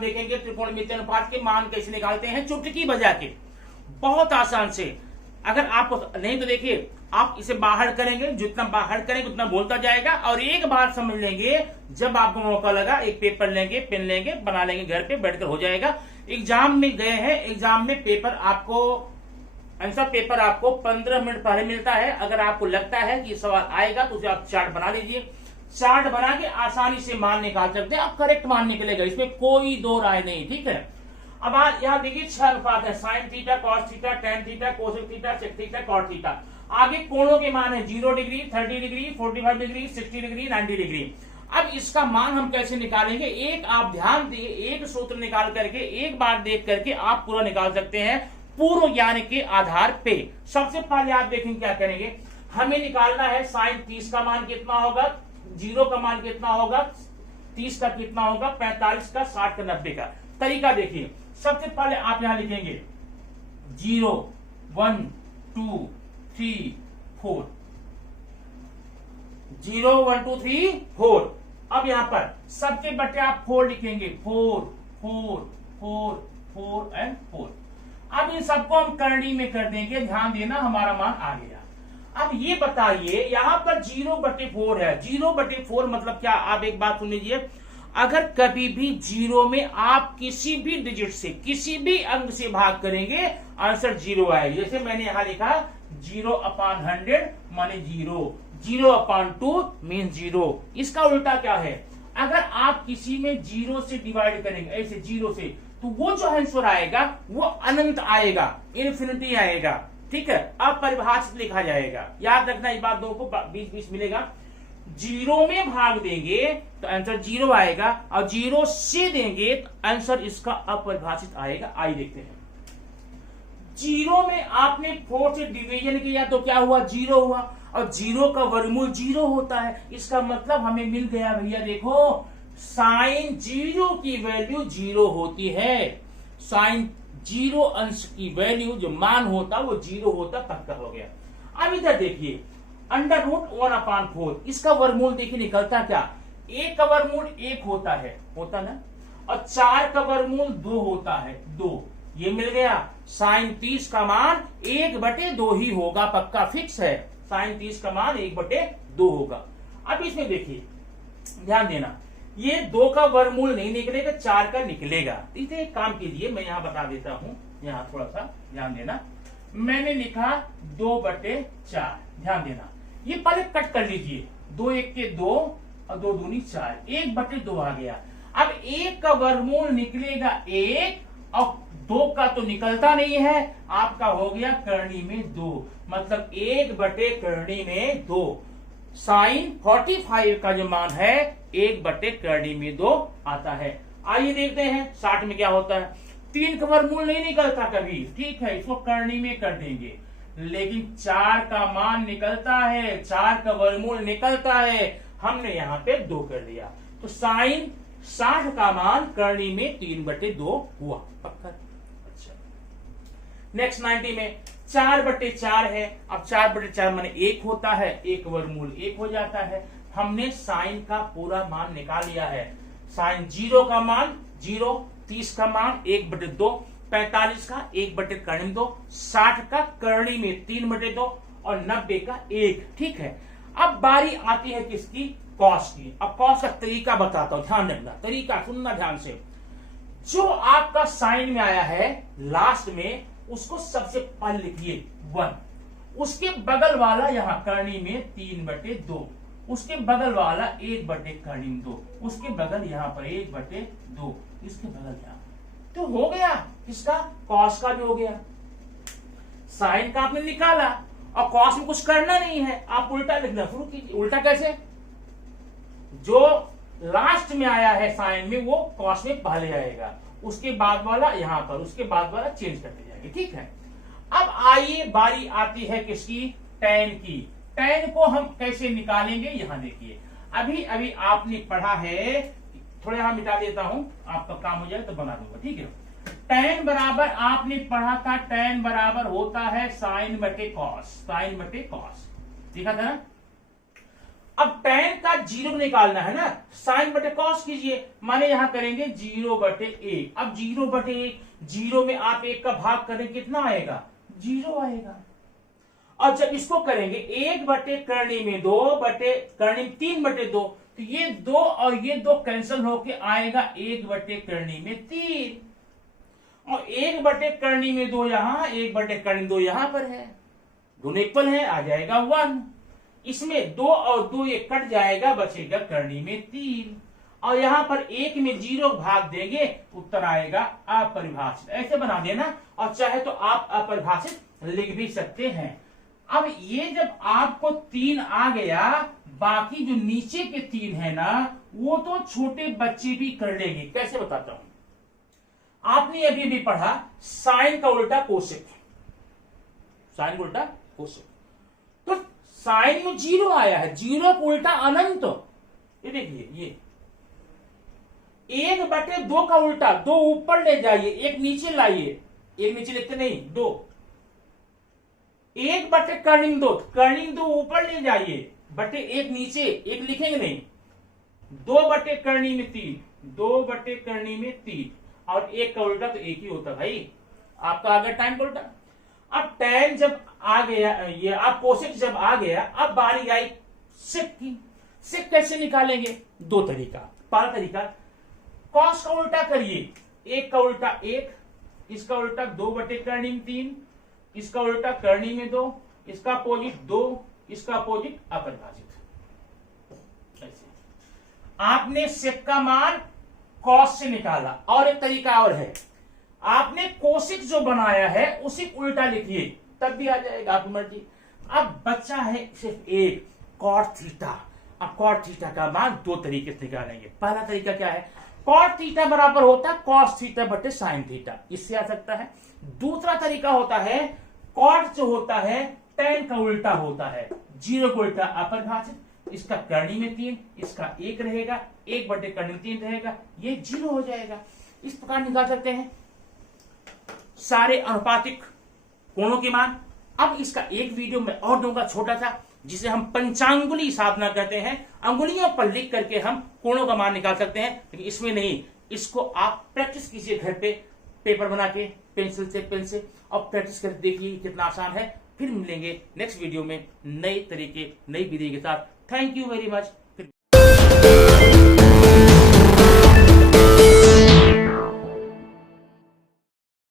हम देखेंगे त्रिकोणमितीय अनुपात के मान कैसे निकालते हैं चुटकी बजा के, बहुत आसान से। अगर आप नहीं तो देखिए, आप इसे बाहर करेंगे, जितना बाहर करेंगे उतना बोलता जाएगा, और एक बार समझ लेंगे, जब आपको मौका लगा एक पेपर लेंगे, पेन लेंगे, बना लेंगे, घर पे बैठकर हो जाएगा। एग्जाम में गए हैं, एग्जाम में पेपर आपको, आंसर पेपर आपको 15 मिनट पहले मिलता है। अगर आपको लगता है कि सवाल आएगा तो उसे आप चार्ट बना लीजिए, चार्ट बना के आसानी से मान निकाल सकते हैं, अब करेक्ट मान निकलेगा, इसमें कोई दो राय नहीं, ठीक है। अब यहाँ देखिए 6 अनुपात है, sine theta, cos theta, tan theta, cosec theta, sec theta, cot theta. आगे कोणों के मान है 0 degree, 30 degree, 45 degree, 60 degree, 90 degree. अब इसका मान हम कैसे निकालेंगे, एक आप ध्यान दिए, एक सूत्र निकाल करके एक बार देख करके आप पूरा निकाल सकते हैं पूर्व ज्ञान के आधार पे। सबसे पहले आप देखेंगे क्या करेंगे, हमें निकालना है साइन 30 का मान कितना होगा, 0 का मान कितना होगा, 30 का कितना होगा, 45 का, 60 का, 90 का। तरीका देखिए, सबसे पहले आप यहां लिखेंगे 0 1 2 3 4, 0 1 2 3 4। अब यहां पर सबके बटे आप 4 लिखेंगे, 4 4 4 4 एंड 4। अब इन सबको हम करनी में कर देंगे, ध्यान देना हमारा मान आ गया। अब ये बताइए, यहां पर 0/4 है, 0/4 मतलब क्या, आप एक बात सुन लीजिए, अगर कभी भी 0 में आप किसी भी डिजिट से, किसी भी अंक से भाग करेंगे, आंसर 0 आएगा। जैसे मैंने यहां लिखा 0/100 माने 0, 0/2 मीन 0। इसका उल्टा क्या है, अगर आप किसी में 0 से डिवाइड करेंगे, ऐसे 0 से, तो वो जो आंसर आएगा वो अनंत आएगा, इन्फिनिटी आएगा, ठीक है, अपरिभाषित लिखा जाएगा। याद रखना इस बात, दो को 20-20 मिलेगा। 0 में भाग देंगे तो आंसर 0 आएगा, और 0 से देंगे तो आंसर इसका अपरिभाषित आएगा। आइए देखते हैं, 0 में आपने 4 से डिवीजन किया तो क्या हुआ, 0 हुआ, और 0 का वर्गमूल 0 होता है। इसका मतलब हमें मिल गया भैया, देखो साइन 0 की वैल्यू 0 होती है, साइन 0 अंश की वैल्यू जो मान होता वो 0 होता, पक्का हो गया। अब इधर देखिए, √1/4, इसका वर्गमूल देखिए निकलता क्या, 1 का वर्गमूल 1 होता है, होता ना, और 4 का वर्गमूल 2 होता है, 2। ये मिल गया, साइन 30 का मान 1/2 ही होगा, पक्का फिक्स है, साइन 30 का मान 1/2 होगा। अब इसमें देखिए, ध्यान देना, ये 2 का वर्गमूल नहीं निकलेगा, 4 का निकलेगा। इसे एक काम कीजिए, मैं यहां बता देता हूं, यहां थोड़ा सा ध्यान देना, मैंने लिखा 2/4, ध्यान देना, ये पहले कट कर लीजिए, 2 1 के 2 और 2 दूनी 4, 1/2 आ गया। अब 1 का वर्गमूल निकलेगा 1, और 2 का तो निकलता नहीं है, आपका हो गया करनी में 2, मतलब 1/करनी में 2। साइन 45 का जो मान है 1/करनी में 2 आता है। आइए देखते हैं 60 में क्या होता है। 3 का वर्गमूल नहीं निकलता कभी, ठीक है, इसको करनी में कर देंगे, लेकिन 4 का मान निकलता है, 4 का वर्गमूल निकलता है, हमने यहाँ पे 2 कर दिया, तो साइन 60 का मान करनी में 3/2 हुआ, पक्का। अच्छा, नेक्स्ट 90 में 4/4 है। अब 4/4 माने 1 होता है, 1 वर्गमूल 1 हो जाता है। हमने साइन का पूरा मान निकाल लिया है, साइन 0 का मान 0, 30 का मान 1/2, 45 का 1/2, 60 का करनी में 3/2 और 90 का 1, ठीक है। अब बारी आती है किसकी, कॉस की। अब कॉस का तरीका बताता हूं, ध्यान रखना, तरीका सुनना ध्यान से। जो आपका साइन में आया है लास्ट में, उसको सबसे पहले लिखिए 1, उसके बगल वाला यहां करनी में 3/2, उसके बगल वाला 1/करनी में 2, उसके बगल यहां पर 1/2, इसके बगल यहां, तो हो गया किसका, कॉस का भी हो गया। साइन का आपने निकाला, और कॉस में कुछ करना नहीं है, आप उल्टा लिखना शुरू कीजिए। उल्टा कैसे, जो लास्ट में आया है साइन में वो कॉस में पहले आएगा, उसके बाद वाला यहां पर, उसके बाद वाला चेंज करते जाएंगे, ठीक है। अब आइए बारी आती है किसकी, टैन की। टैन को हम कैसे निकालेंगे, यहां देखिए, अभी अभी आपने पढ़ा है, थोड़ा यहां मिटा देता हूं, आपका काम हो जाए तो बना दूंगा, ठीक है। टैन बराबर आपने पढ़ा था, टैन बराबर होता है साइन बटे कॉस, साइन बटे कॉस, देखा था ना। अब tan का 0 निकालना है ना, साइन बटे कॉस कीजिए, माने यहां करेंगे 0/1। अब 0/1, 0 में आप 1 का भाग करें कितना आएगा, 0 आएगा। और जब इसको करेंगे 1/करनी में 2/करनी में 3/2, तो ये 2 और ये 2 कैंसिल होके आएगा 1/करनी में 3, और 1/करनी में 2 यहां, 1/करनी 2 यहां पर है, दोनों इक्वल है, आ जाएगा 1। इसमें 2 और 2 ये कट जाएगा, बचेगा करनी में 3, और यहां पर 1 में 0 भाग देंगे, उत्तर आएगा अपरिभाषित। ऐसे बना देना, और चाहे तो आप अपरिभाषित लिख भी सकते हैं। अब ये जब आपको 3 आ गया, बाकी जो नीचे के 3 है ना, वो तो छोटे बच्चे भी कर लेंगे। कैसे बताता हूं, आपने अभी भी पढ़ा साइन का उल्टा कोसेक, साइन का उल्टा कोसेक, तो साइन में 0 आया है, 0 का उल्टा अनंत। ये देखिए, ये 1/2 का उल्टा, 2 ऊपर ले जाइए, 1 नीचे लाइए, 1 नीचे लिखते नहीं, 2, 1/करनी 2, करनी 2 ऊपर ले जाइए, बटे 1 नीचे, 1 लिखेंगे नहीं, 2/करनी में 3, 2/करनी में 3, और 1 का उल्टा तो 1 ही होता भाई, आपका आ गया टाइम का उल्टा। अब tan जब आ गया, ये आप कोसेक जब आ गया, अब बारी आई सेक की। सेक कैसे निकालेंगे, 2 तरीका। पहला तरीका, कॉस का उल्टा करिए, 1 का उल्टा 1, इसका उल्टा 2/करनी में 3, इसका उल्टा करनी में 2, इसका अपोजिट 2, इसका अपोजिट अपरिभाषित। ऐसे आपने सेक का मान कॉस से निकाला। और एक तरीका और है, आपने कोसेक जो बनाया है उसी उल्टा लिखिए, तब भी आ जाएगा, आपकी मर्जी। अब बच्चा है सिर्फ एक, कॉट थीटा। अब कॉट थीटा का मान 2 तरीके से निकालेंगे। पहला तरीका क्या है, कॉट थीटा बराबर होता है कॉस थीटा बटे साइन थीटा, इससे आ सकता है। दूसरा तरीका होता है, कॉट जो होता है tan का उल्टा होता है, 0 का उल्टा अपरिभाषित, इसका करनी में 3, इसका 1 रहेगा, 1/करनी में 3 रहेगा, ये 0 हो जाएगा। इस प्रकार निकाल सकते हैं सारे अनुपातिक कोणों के मान। अब इसका एक वीडियो मैं और दूंगा छोटा सा, जिसे हम पंचांगुली साधना कहते हैं। अंगुलियों पर लिख करके हम कोणों का मान निकाल सकते हैं, लेकिन इसमें नहीं। इसको आप प्रैक्टिस कीजिए घर पे, पेपर बना के, पेंसिल से, पेन से, और प्रैक्टिस करके देखिए कितना आसान है। फिर मिलेंगे नेक्स्ट वीडियो में नए तरीके, नई विधि के साथ। Thank you very much.